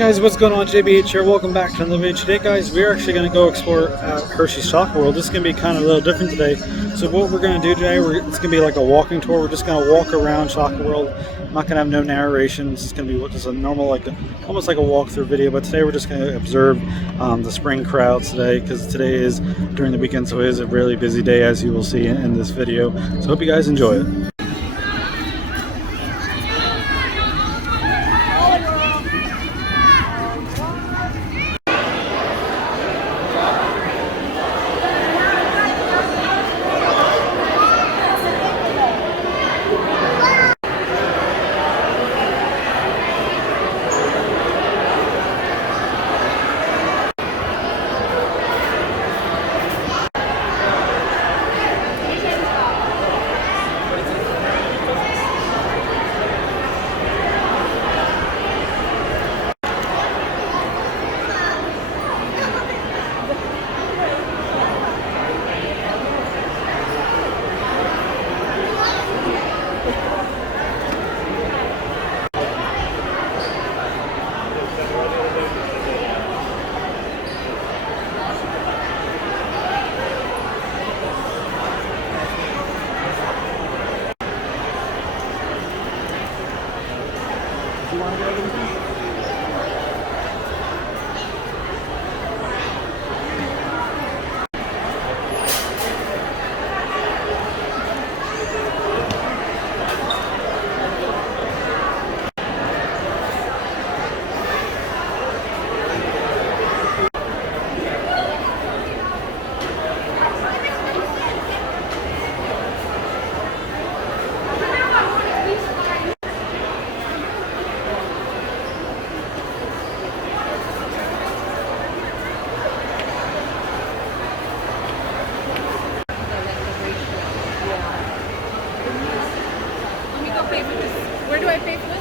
Guys, what's going on? JBH here. Welcome back to another video. Today guys, we're actually going to go explore Hershey's Chocolate World. This is going to be kind of a little different today. So what we're going to do today, it's going to be like a walking tour. We're just going to walk around Chocolate World. I'm not going to have no narration. It's going to be just a normal, almost like a walkthrough video. But today we're just going to observe the spring crowds today, because today is during the weekend, so it is a really busy day, as you will see in this video. So hope you guys enjoy it. Where do I pay for this?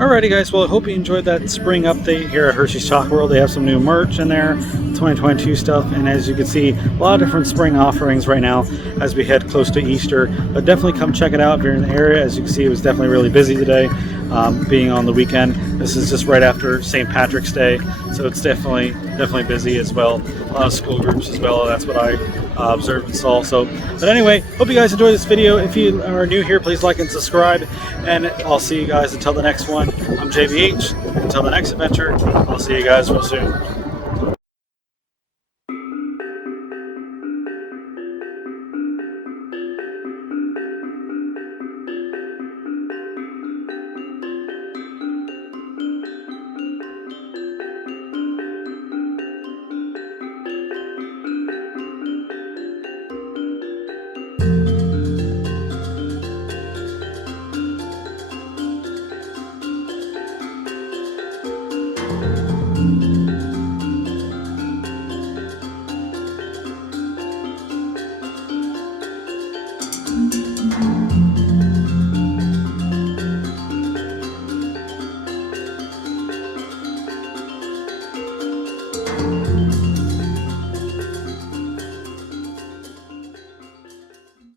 Alrighty guys, well I hope you enjoyed that spring update here at Hershey's Chocolate World. They have some new merch in there, 2022 stuff, and as you can see, a lot of different spring offerings right now as we head close to Easter. But definitely come check it out if you're in the area. As you can see, it was definitely really busy today. being on the weekend. This is just right after St. Patrick's Day, so it's definitely busy as well. A lot of school groups as well. That's what I observed and saw. So, but anyway, hope you guys enjoy this video. If you are new here, please like and subscribe, and I'll see you guys until the next one. I'm JVH. Until the next adventure, I'll see you guys real soon.